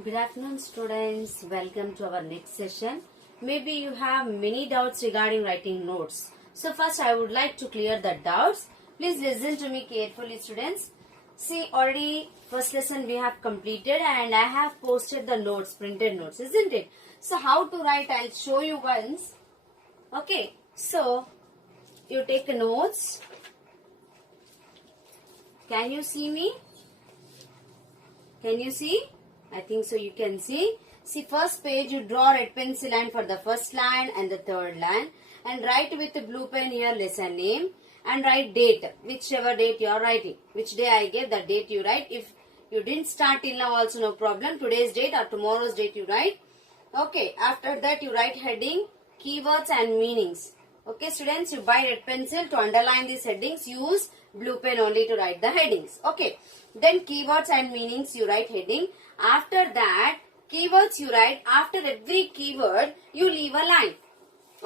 Good afternoon, students. Welcome to our next session. Maybe you have many doubts regarding writing notes. So first I would like to clear the doubts. Please listen to me carefully, students. See, already first lesson we have completed and I have posted the notes, printed notes, isn't it? So how to write, I'll show you once. Okay, so you take notes. Can you see me? Can you see? I think so you can see. See, first page you draw red pencil line for the first line and the third line and write with the blue pen here lesson name and write date, whichever date you are writing. Which day I gave, that date you write. If you didn't start till now also no problem. Today's date or tomorrow's date you write. Okay, after that you write heading, keywords and meanings. Okay students, you buy red pencil to underline these headings, use blue pen only to write the headings. Okay, then keywords and meanings you write heading. After that, keywords you write, after every keyword you leave a line.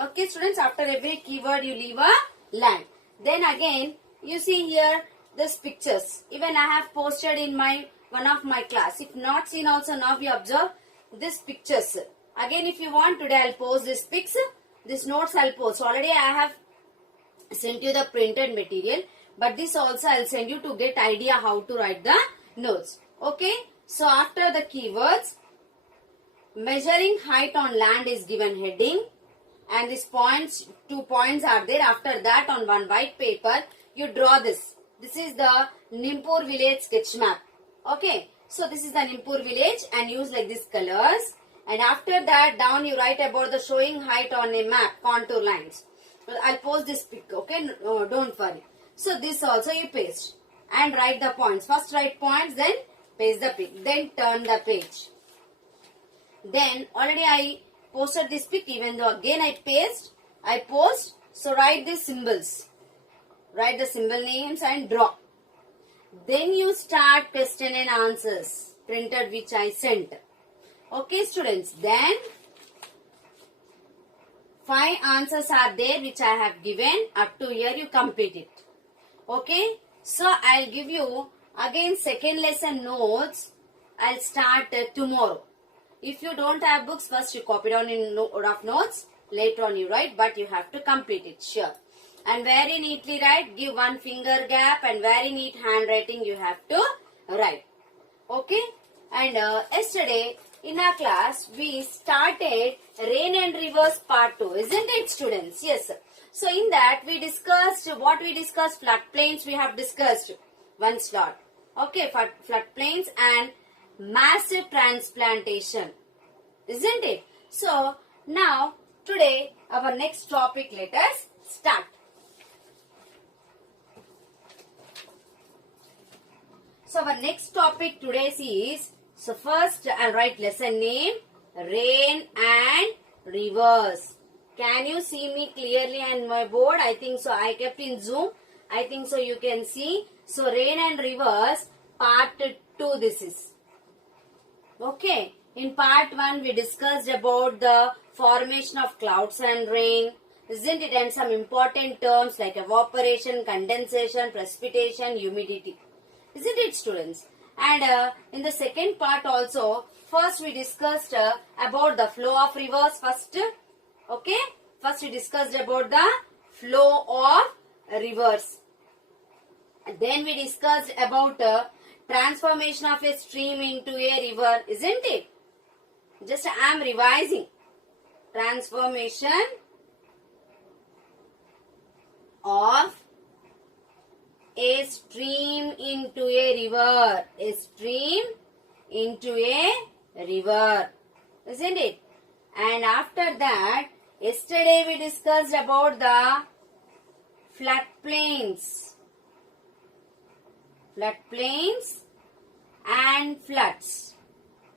Okay students, after every keyword you leave a line. Then again, you see here this pictures. Even I have posted in my one of my class. If not seen also, now we observe this pictures. Again, if you want, today I'll post this pics. This notes I'll post. Already I have sent you the printed material. But this also I'll send you to get idea how to write the notes. Okay. So after the keywords, measuring height on land is given heading. And these points, 2 points are there. After that, on one white paper, you draw this. This is the Nimpur village sketch map. Okay. So this is the Nimpur village and use like this colors. And after that, down you write about the showing height on a map, contour lines. I'll post this pic. Okay. No, don't worry. So this also you paste. And write the points. First write points, then paste the pic. Then turn the page. Then already I posted this pic, even though again I paste, I post. So write the symbols. Write the symbol names and draw. Then you start question and answers. Printed which I sent. Okay students. Then 5 answers are there which I have given. Up to here you complete it. Okay. So I'll give you again second lesson notes. I'll start tomorrow. If you don't have books, first you copy down in rough notes. Later on you write, but you have to complete it, sure. And very neatly write. Give 1 finger gap and very neat handwriting you have to write. Okay. And yesterday in our class we started rain and rivers part 2, isn't it students? Yes. So in that we discussed what we discussed. Floodplains we have discussed one slot. Okay, floodplains and massive transplantation, isn't it? So now today our next topic, let us start. So our next topic today is, so first I'll write lesson name, rain and rivers. Can you see me clearly on my board? I think so. I kept in zoom. I think so you can see. So rain and rivers part 2 this is. Okay. In part 1 we discussed about the formation of clouds and rain. Isn't it? And some important terms like evaporation, condensation, precipitation, humidity. Isn't it students? And in the second part also, first we discussed about the flow of rivers first. Okay. First we discussed about the flow of rivers. Then we discussed about transformation of a stream into a river. Isn't it? Just I am revising. Transformation of a stream into a river. A stream into a river. Isn't it? And after that, yesterday we discussed about the floodplains. Floodplains and floods.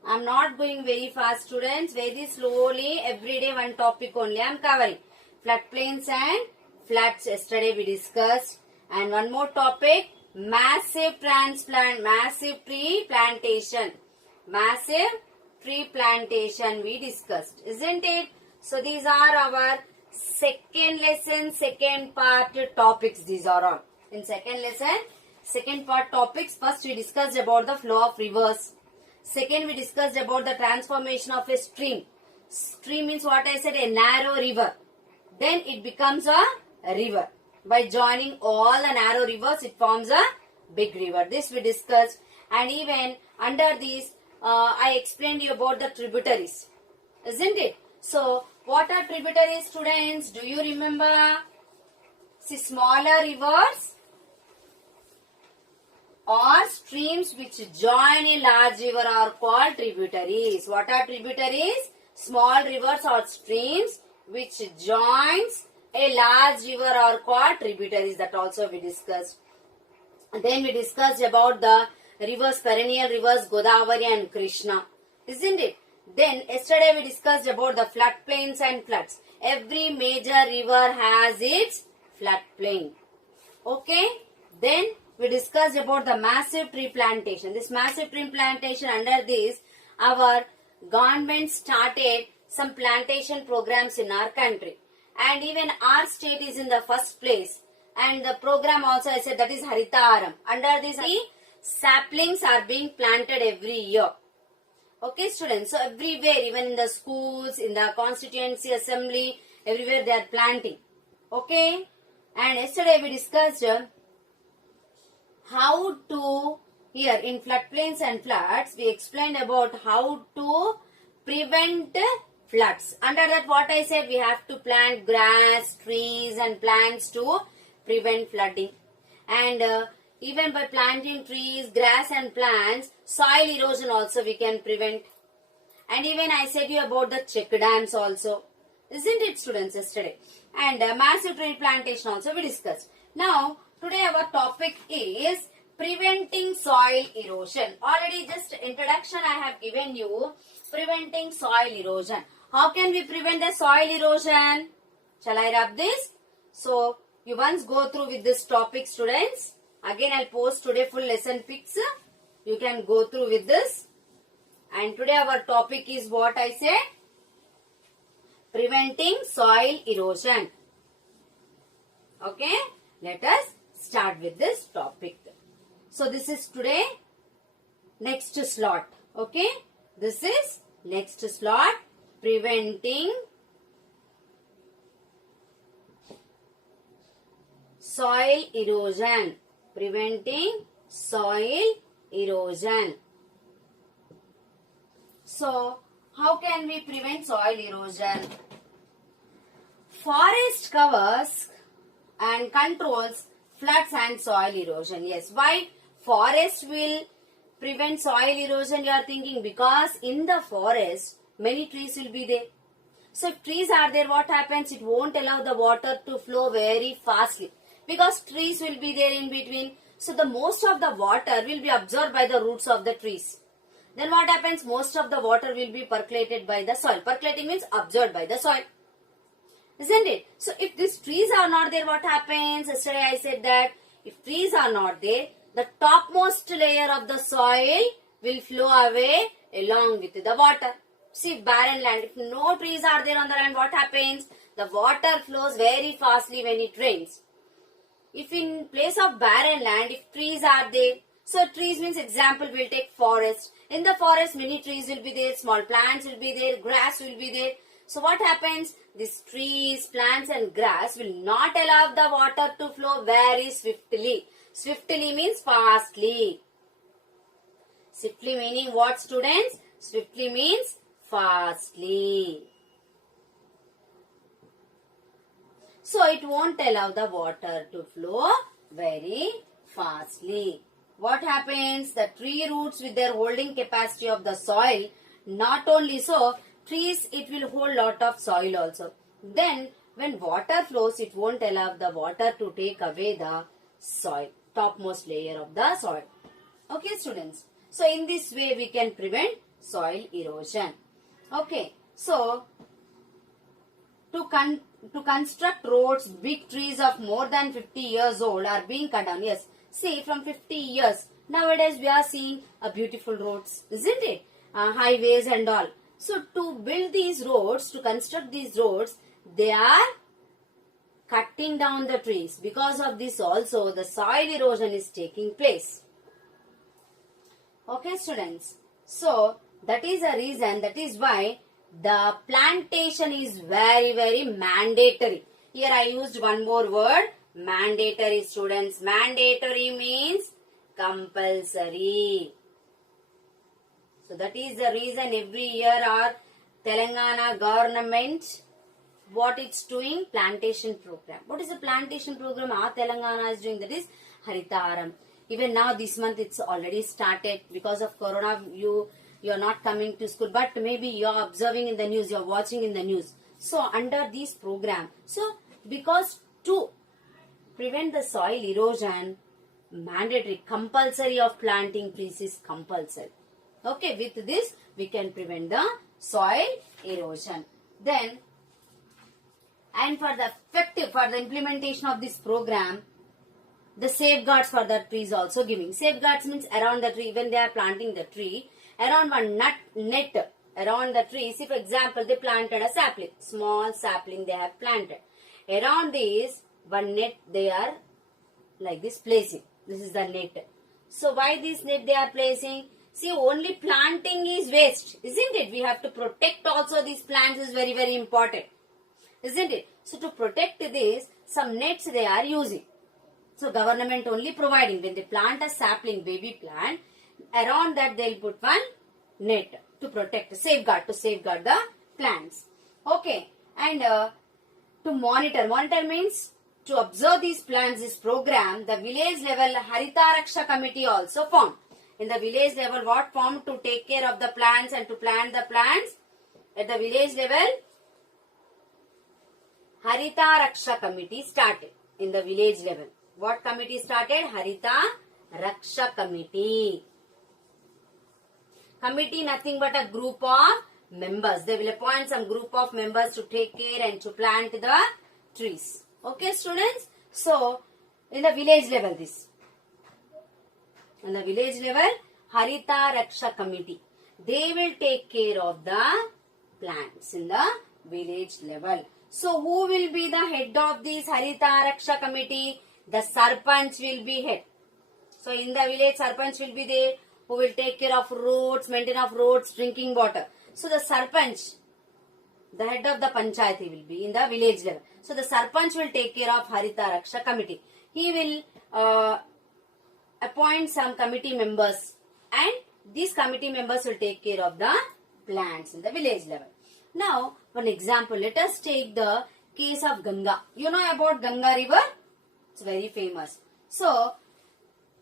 I am not going very fast students. Very slowly. Every day one topic only I am covering. Floodplains and floods yesterday we discussed. And one more topic, massive tree plantation. Massive tree plantation we discussed, isn't it? So these are our second lesson, second part topics. These are all. In second lesson, second part topics, first we discussed about the flow of rivers. Second, we discussed about the transformation of a stream. Stream means what I said, a narrow river. Then it becomes a river. By joining all the narrow rivers, it forms a big river. This we discussed. And even under this, I explained you about the tributaries. Isn't it? So, what are tributaries, students? Do you remember? See, smaller rivers or streams which join a large river are called tributaries. What are tributaries? Small rivers or streams which joins a large river are called tributaries. That also we discussed. And then we discussed about the rivers, perennial rivers, Godavari and Krishna. Isn't it? Then yesterday we discussed about the floodplains and floods. Every major river has its floodplain. Okay. Then we discussed about the massive tree plantation. This massive tree plantation, under this, our government started some plantation programs in our country. And even our state is in the first place. And the program also, I said, that is Haritaharam. Under this, saplings are being planted every year. Okay, students. So, everywhere, even in the schools, in the constituency assembly, everywhere they are planting. Okay. And yesterday we discussed how to, here in floodplains and floods, we explained about how to prevent floods. Under that, what I said, we have to plant grass, trees and plants to prevent flooding. And even by planting trees, grass and plants, soil erosion also we can prevent. And even I said you about the check dams also. Isn't it, students, yesterday? And massive tree plantation also we discussed. Now, today our topic is preventing soil erosion. Already just introduction I have given you, preventing soil erosion. How can we prevent the soil erosion? Shall I rub this? So, you once go through with this topic, students. Again, I'll post today full lesson pics. You can go through with this. And today our topic is what I said? Preventing soil erosion. Okay? Let us start with this topic. So, this is today next slot. Okay? This is next slot. Preventing soil erosion. Preventing soil erosion. So, how can we prevent soil erosion? Forest covers and controls floods and soil erosion. Yes, why forest will prevent soil erosion? You are thinking because in the forest many trees will be there. So if trees are there, what happens? It won't allow the water to flow very fastly because trees will be there in between. So the most of the water will be absorbed by the roots of the trees. Then what happens? Most of the water will be percolated by the soil. Percolating means absorbed by the soil. Isn't it? So if these trees are not there, what happens? Yesterday I said that if trees are not there, the topmost layer of the soil will flow away along with the water. See, barren land, if no trees are there on the land, what happens? The water flows very fastly when it rains. If in place of barren land, if trees are there, so trees means example we'll take forest. In the forest many trees will be there, small plants will be there, grass will be there. So what happens? These trees, plants and grass will not allow the water to flow very swiftly. Swiftly means fastly. Swiftly meaning what, students? Swiftly means fastly. So it won't allow the water to flow very fastly. What happens? The tree roots with their holding capacity of the soil. Not only so, trees, it will hold lot of soil also. Then when water flows, it won't allow the water to take away the soil, topmost layer of the soil. Okay, students. So in this way we can prevent soil erosion. Okay. So to construct roads, big trees of more than 50 years old are being cut down. Yes. See, from 50 years, nowadays we are seeing beautiful roads, isn't it? Highways and all. So, to build these roads, to construct these roads, they are cutting down the trees. Because of this also, the soil erosion is taking place. Okay, students. So that is the reason, that is why the plantation is very, very mandatory. Here I used one more word, mandatory, students. Mandatory means compulsory. So that is the reason every year our Telangana government, what it's doing, plantation program. What is the plantation program our Telangana is doing? That is Haritaram. Even now this month it's already started. Because of Corona you are not coming to school, but maybe you are observing in the news, you are watching in the news. So under this program, so because to prevent the soil erosion, mandatory, compulsory of planting trees is compulsory. Okay, with this we can prevent the soil erosion. Then, and for the effective, for the implementation of this program, the safeguards for the trees also giving. Safeguards means around the tree, when they are planting the tree, around one net around the tree. See, for example, they planted a sapling, small sapling they have planted. Around this one net they are like this placing. This is the net. So why this net they are placing? See, only planting is waste, isn't it? We have to protect also these plants is very, very important, isn't it? So to protect this, some nets they are using. So government only providing, when they plant a sapling, baby plant, around that they will put one net to protect, to safeguard the plants. Okay, and to monitor means to observe these plants, this program, the village level Harita Raksha committee also formed. In the village level, what formed to take care of the plants and to plant the plants? At the village level, Harita Raksha committee started in the village level. What committee started? Harita Raksha committee. Committee nothing but a group of members. They will appoint some group of members to take care and to plant the trees. Okay, students? So, in the village level this. In the village level, Harita Raksha committee. They will take care of the plants in the village level. So, who will be the head of this Harita Raksha committee? The Sarpanch will be head. So, in the village, Sarpanch will be there, who will take care of roads, maintenance of roads, drinking water. So, the Sarpanch, the head of the Panchayati will be in the village level. So, the Sarpanch will take care of Harita Raksha committee. He will appoint some committee members, and these committee members will take care of the plants in the village level. Now, for an example, let us take the case of Ganga. You know about Ganga river? It's very famous. So,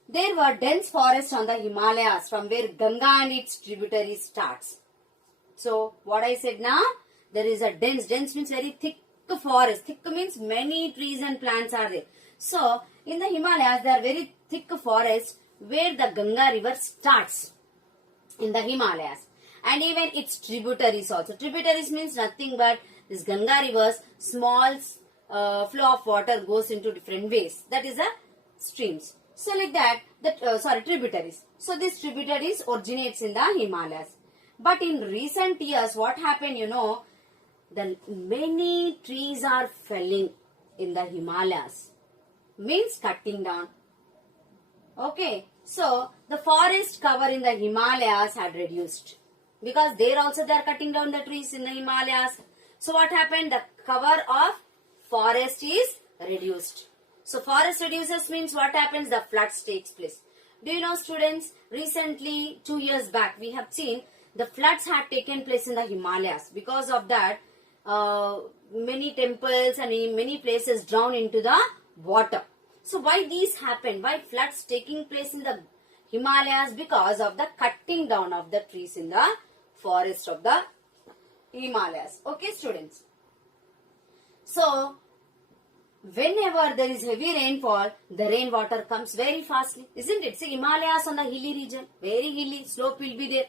there were dense forests on the Himalayas from where Ganga and its tributaries starts. So, what I said now, there is a dense means very thick forest. Thick means many trees and plants are there. So, in the Himalayas, there are very thick forests where the Ganga river starts in the Himalayas. And even its tributaries also. Tributaries means nothing but this Ganga river's small flow of water goes into different ways. That is the streams. So like that, tributaries. So these tributaries originates in the Himalayas. But in recent years, what happened, you know, the many trees are felling in the Himalayas. Means cutting down. Okay. So the forest cover in the Himalayas had reduced. Because there also they are cutting down the trees in the Himalayas. So what happened? The cover of forest is reduced. So forest reduces means what happens? The floods takes place. Do you know, students, recently 2 years back we have seen the floods had taken place in the Himalayas. Because of that, many temples and many places drowned into the water. So why these happened? Why floods taking place in the Himalayas? Because of the cutting down of the trees in the forest of the Himalayas. Okay, students. So, whenever there is heavy rainfall, the rainwater comes very fastly, isn't it? See, Himalayas on the hilly region, very hilly, slope will be there.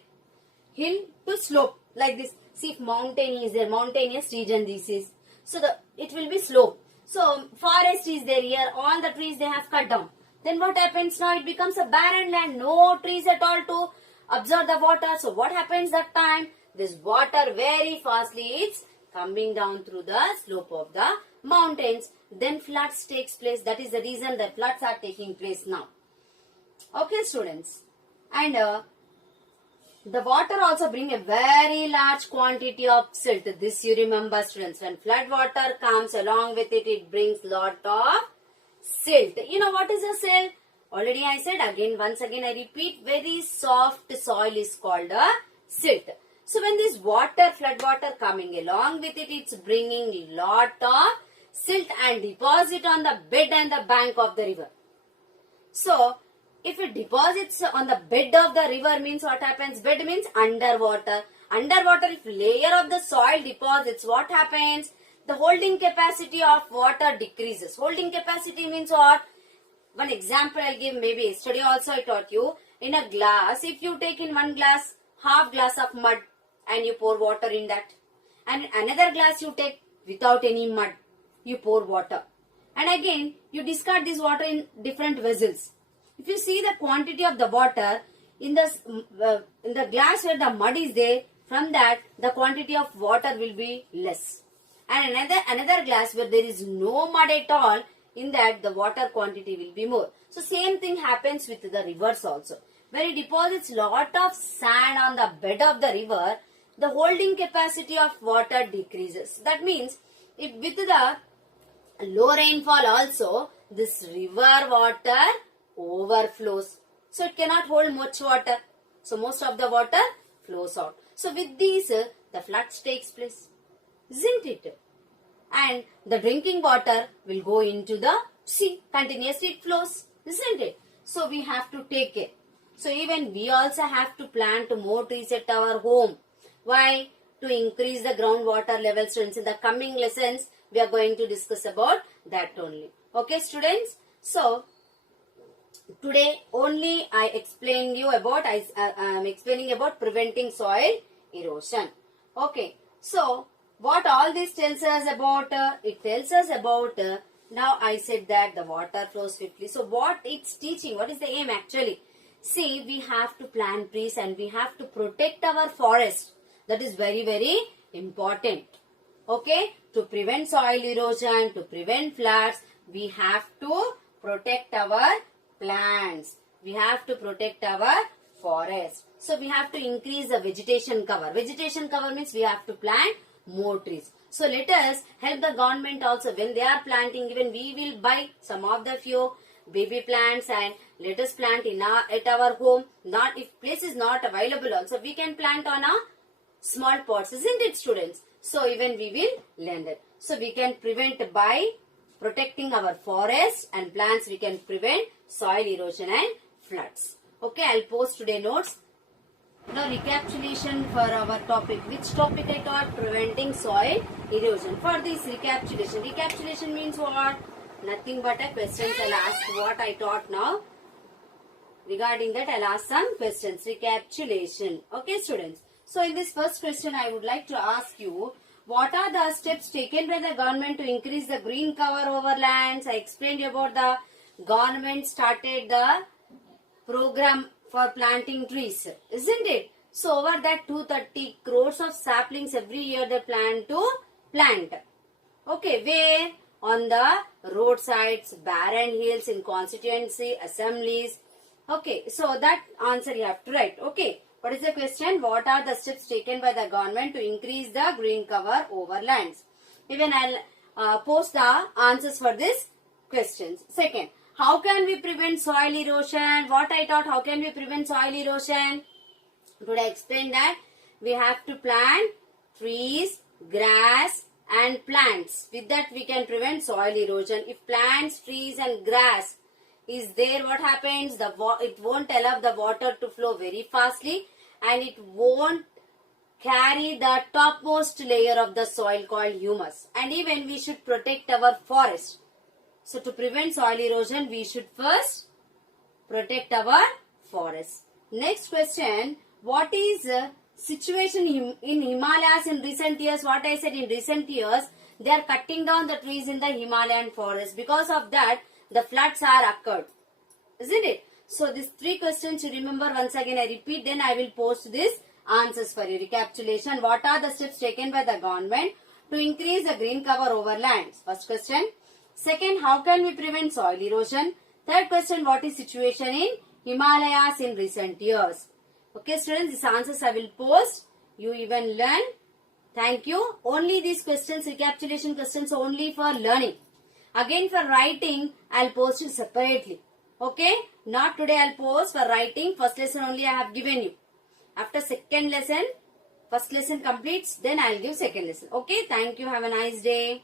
Hill to slope, like this. See, if mountain is there, mountainous region this is. So, it will be slope. So, forest is there here, all the trees they have cut down. Then what happens now? It becomes a barren land, no trees at all to absorb the water. So, what happens that time? This water very fastly is coming down through the slope of the mountains. Then floods takes place. That is the reason that floods are taking place now. Okay, students. And The water also bring a very large quantity of silt. This you remember, students. When flood water comes along with it, it brings lot of silt. You know what is a silt? Already I said, once again I repeat, very soft soil is called a silt. So when this water, flood water coming along with it, it's bringing lot of silt and deposit on the bed and the bank of the river. So if it deposits on the bed of the river means what happens? Bed means underwater. Underwater, if layer of the soil deposits, what happens? The holding capacity of water decreases. Holding capacity means what? One example I'll give, maybe yesterday also I taught you. In a glass, if you take in one glass, half glass of mud and you pour water in that. And another glass you take without any mud, you pour water. And again, you discard this water in different vessels. If you see the quantity of the water in the glass where the mud is there, from that the quantity of water will be less. And another glass where there is no mud at all, in that the water quantity will be more. So same thing happens with the rivers also. When it deposits lot of sand on the bed of the river, the holding capacity of water decreases. That means if with the low rainfall also, this river water overflows. So it cannot hold much water. So most of the water flows out. So with these, the floods takes place. Isn't it? And the drinking water will go into the sea. Continuously it flows. Isn't it? So we have to take care. So even we also have to plant more trees at our home. Why? To increase the groundwater level, students. In the coming lessons, we are going to discuss about that only. Okay, students? So today only I explained you about, I am explaining about preventing soil erosion. Okay, so what all this tells us about? It tells us about, now I said that the water flows swiftly. So what it's teaching, what is the aim actually? See, we have to plant trees and we have to protect our forest. That is very, very important. Okay, to prevent soil erosion, to prevent floods, we have to protect our plants. We have to protect our forest. So we have to increase the vegetation cover. Vegetation cover means we have to plant more trees. So let us help the government also. When they are planting, even we will buy some of the few baby plants and let us plant at our home. Not if place is not available also, we can plant on a small pots, isn't it, students? So even we will learn it. So we can prevent by protecting our forests and plants. We can prevent soil erosion and floods. Okay, I'll post today notes. Now recapitulation for our topic. Which topic I taught? Preventing soil erosion. For this recapitulation. Recapitulation means what? Nothing but a questions. I'll ask what I taught now. Regarding that, I'll ask some questions. Recapitulation. Okay, students. So in this first question, I would like to ask you, what are the steps taken by the government to increase the green cover over lands? I explained about the government started the program for planting trees, isn't it? So over that 230 crores of saplings every year they plan to plant. Okay, where? On the roadsides, barren hills, in constituency, assemblies. Okay, so that answer you have to write. Okay, what is the question? What are the steps taken by the government to increase the green cover over lands? Even I'll post the answers for this questions. Second, how can we prevent soil erosion? What I taught, how can we prevent soil erosion? Today I explained that we have to plant trees, grass and plants. With that we can prevent soil erosion. If plants, trees and grass is there, what happens? It won't allow the water to flow very fastly and it won't carry the topmost layer of the soil called humus. And even we should protect our forest. So to prevent soil erosion, we should first protect our forest. Next question, what is the situation in Himalayas in recent years? What I said, in recent years, they are cutting down the trees in the Himalayan forest. Because of that, the floods are occurred. Isn't it? So these three questions you remember, once again I repeat, then I will post these answers for you. Recapitulation, what are the steps taken by the government to increase the green cover over lands? First question. Second, how can we prevent soil erosion? Third question, what is situation in Himalayas in recent years? Okay, students, these answers I will post. You even learn. Thank you. Only these questions, recapitulation questions only for learning. Again for writing, I'll post it separately. Okay? Not today I'll post for writing. First lesson only I have given you. After second lesson, first lesson completes, then I'll give second lesson. Okay? Thank you. Have a nice day.